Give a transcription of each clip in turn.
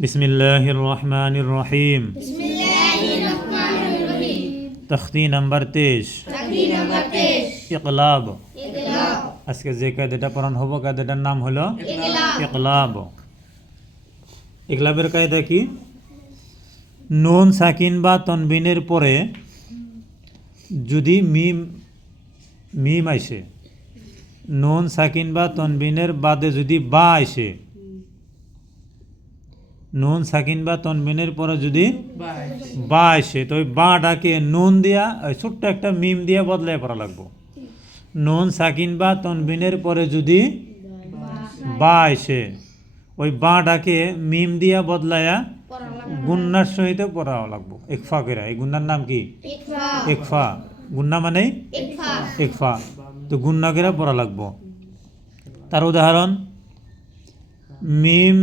बिस्मिल्लाहिर रहमानिर रहीम। तख्ती नंबर 23 इक़लाब। আজকে যে কায়দাটা পড়ানো হবো কায়দাটার নাম হলো ইक़লাব। ইक़লাবের কায়দা কি? নুন সাকিন বা তনবিনের পরে যদি মিম আসে, নুন সাকিন বা তনবিনের বাদে যদি বা আসে, নুন সাকিন বা তনবিনের পরে যদি বা আসে, তো ওই বাটাকে নুন দিয়া ছোট্ট একটা মিম দিয়া বদলায় পড়া লাগবো। নুন সাকিন বা তনবিনের পরে যদি বা আসে, ওই বাটাকে মিম দিয়া বদলায়া গুন্নার সহিত পড়া লাগবো। ইকফা করে। এই গুন্নার নাম কি? ইকফা। গুন্না মানে ইকফা। তো গুন্না করে পড়া লাগবো। তার উদাহরণ মিম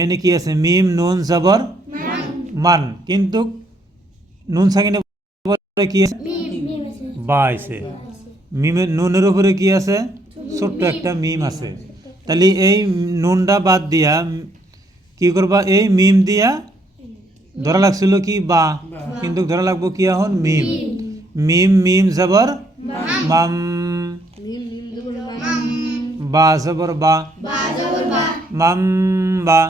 এনে কি আছে? মিম নুন জবর মান, কিন্তু নুন সাকিনের পরে কি আছে? বা আছে। মিমের নুনের উপরে কি আছে? ছোট্ট একটা মিম আছে। তাহলে এই নুনটা বাদ দিয়া কি করবা? এই মিম দিয়া ধরা লাগছিল কি? বা, কিন্তু ধরা লাগবো কি এখন? মিম। মিম মিম জবর মাম, বা জবর বা, মাম বা।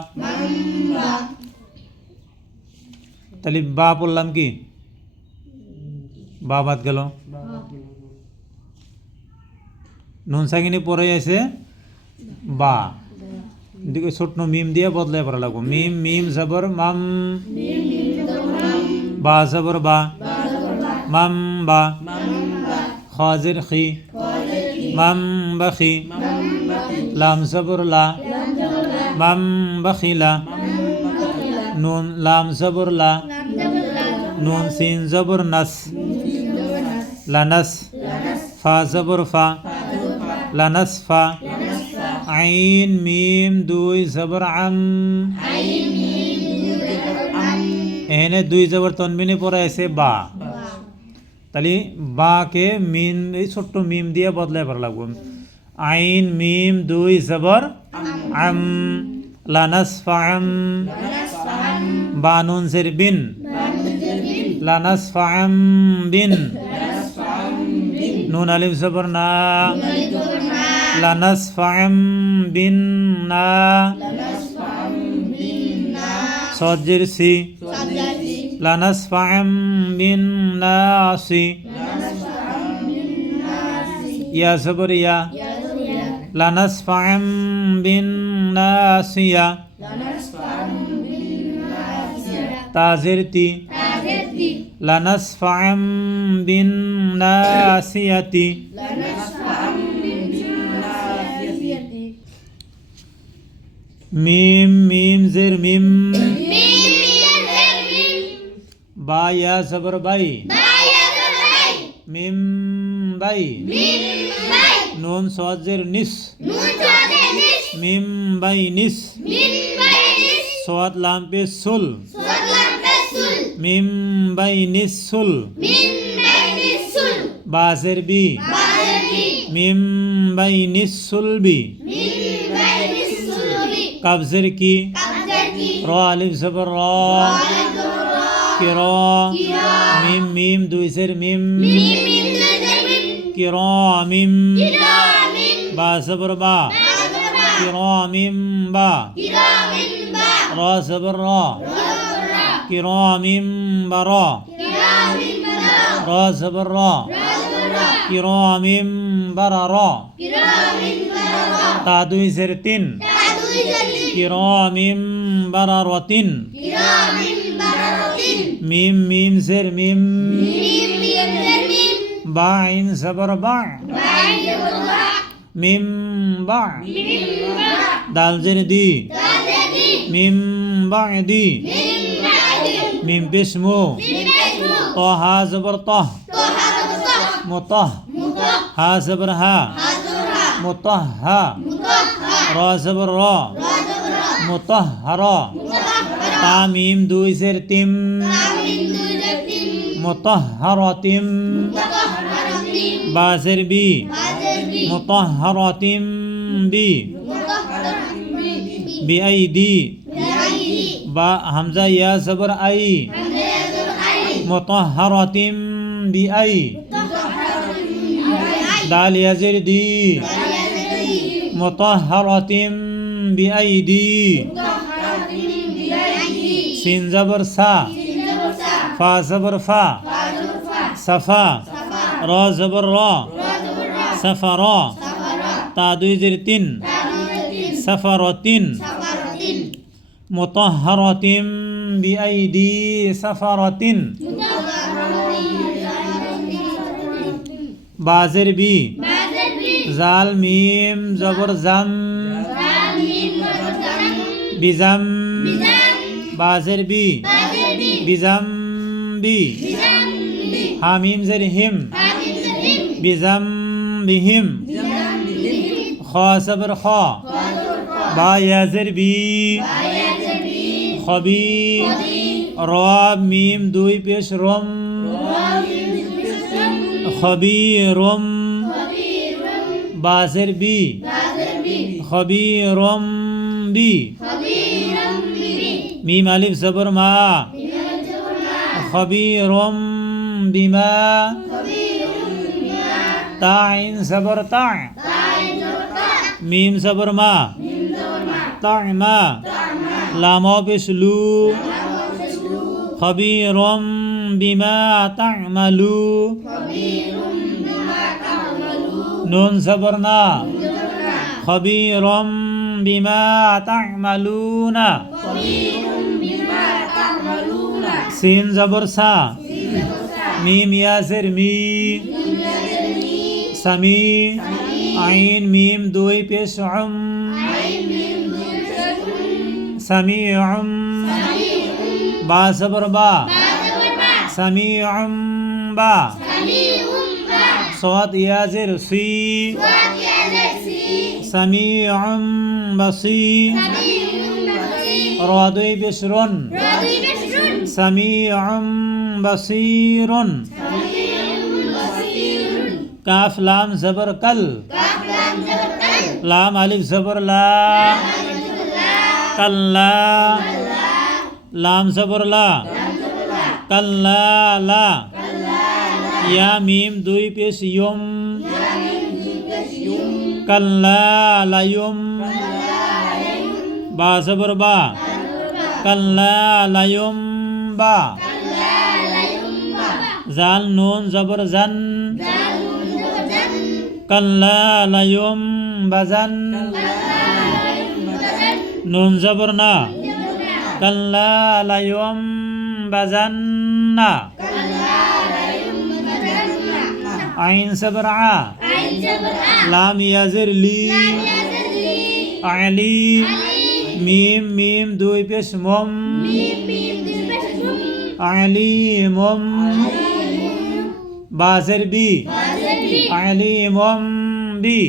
তাহলে বা পড়লাম কি? বা বাদ গেল। নুন সাকিনে পরে আছে বা, দিকে ছোট্ট মিম দিয়ে বদলায় পড়া লাগবো। মিম মিম জবর মাম, বা জবর বা, মাম বা। খাজের খি, মাম বাখি। লাম জবর লা, মাম বাখিলা। নুন লাম জবর লা, নুন সিন জবর নাস, লানাস। ফা জবর ফা, লানাস ফা। আইন মিম দুই জবর আম, এখানে দুই জবর তনবিনে পড়ে আছে বা। তাহলে বাকে মিম এই ছোট্ট মিম দিয়ে বদলায় পড়া লাগবো। আইন মিম দুই জবর আম, লানাস ফাম। বা নুন জের বিন, লানাস ফাম বিন। নুন আলিফ জবর না, লানাস ফাম বিন না। সজের সি, লানাস ফাম বিন নাসি। ইয়া জবর ইয়া, লানাস ফাম বিন নাসিয়া। তাজের তি, লানাস ফাম বিন নাসিয়াতি। মিম মিম জের মিম, বা ইয়া জবর বাই, মিম বাই। নুন সজের নিস, মিম বাই নিস। সোয়াদ লাম পে সুল, মিম বাই নিস সুল। বাজের বি, মিম বাই নিস সুল বি। কাবজের কি, র আলিফ জবর র, কির। মিম মিম দুই জের মিম, কির মিম। বা জবর বা, কির মিম বা। র জবর র, কির মিম বা র। র জবর র, কির মিম বা র। তা দুই জের তিন, কিরামিম বারারাতিন। মিম মিম জের মিম, বা আইন জবর বা, মিম বা। দাল জের দি, মিম বাদি। মিম পেশ মু, তহা জবর তহ, মুতহ। হা জবর হা, মুতহহা। র জবর র, মুতহহারা। তা মিম দুই জের তিম, মুতহহারাতিম। বা জের বি, মুতহহারাতিম বি। বিআইদি, বা হামজা ইয়া জবর আই মুতাহহারাতিম বিআই দাল ইয়া জের দি মুতাহহারাতিম বিআইদি সিন জবর সা ফা জবর ফা সাফা র জবর র সাফার তা দুই জের তিন সাফারাতিন মুতাহহারাতিম বিআইদি সাফারাতিন বা জের বি জাল মিম জবর জাম বিজাম বা জের বি বিজাম বি হামিম জের হিম বিজাম বিহিম খ জবর খ বা ইয়া জের বি খবি র মিম দুই পেশ রম খবিরুম বা জের বি খবিরুম বি মিম আলিফ জবর মা খবিরুম বিমা তা আইন জবর তা মিম জবর মা তা'মা লাম পেশ লু খবিরুম বিমা তা'মালু নুন জবর না খবিরুম বিমা তা'মালুনা সিন জবর সা মিম ইয়া জের মি সামি আইন মিম দুই পেশ উম সামিউম বা জবর বা সামিউম বা সাদ ইয়া জের সি সামিউম বাসি র দুই পেশ রন সামিউম বাসিরুন কাফ লাম জবর কল লাম আলিফ জবর লা কাল্লা লাম জবর লা কাল্লা লা ইয়া মিম দুই পেশ ইয়ুম কাল্লা লায়ুম বা জবর বা কাল্লা লায়ুম বা জাল নুন জবর জান কাল্লা লায়ুম বাজান নুন জবর না কাল্লা লায়ুম বাজান্না আইন জবর আ লাম ইয়া জের লি আলি মিম মিম দুই পেশ মম আলিমুম বা জের বি আলিমুম বি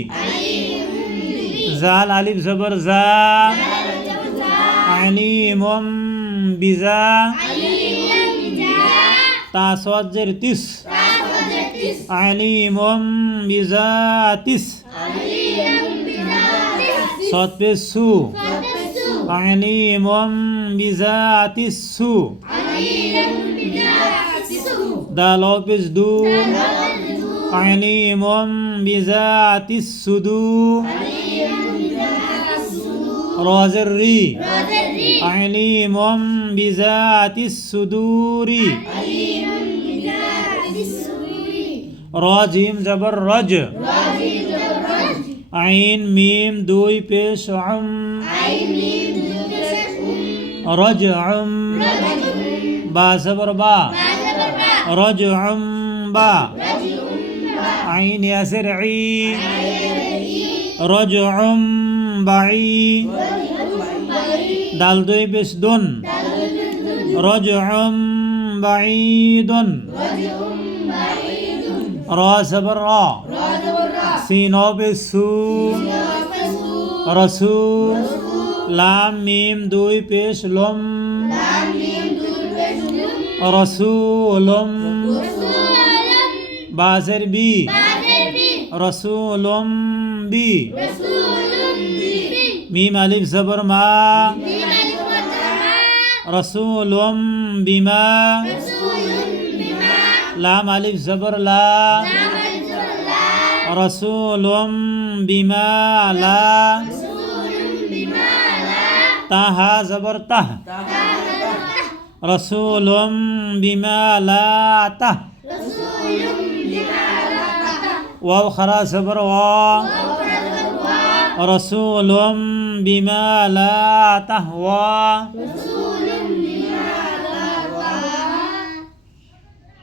জাল আলিফ জবর জা আলিমুম বিজা তা সাদ জের তিস আলিমুম বিজাতিস সাদ পেশ সু আলিমুম বিজাতিস সু দাল পেশ দু আলিমুম বিজাতিস সুদু রা জের রি আলিমুম বিজাতিস সুদুরি রা জিম জবর রজ আইন মিম দুই পেশ উম রজউম বা জবর বা রজউম বা আইন ইয়া জের ই রজউম বাই দাল দুই পেশ দুন রজউম বাঈদুন রা জবর রা সিন পেশ সু রসু লাম মিম দুই পেশ লম রসুলুম বা জের বি রসুলুম বি মিম আলিফ জবর মা রসুলুম বিমা লাম আলিফ জবর লা রসুলুম বিমা লা তাহা জবর তাহ রসুলুম বিমা লা তাহ ওয়াও খারা জবর ওয়া রসুলুম বিমা লা তাহওয়া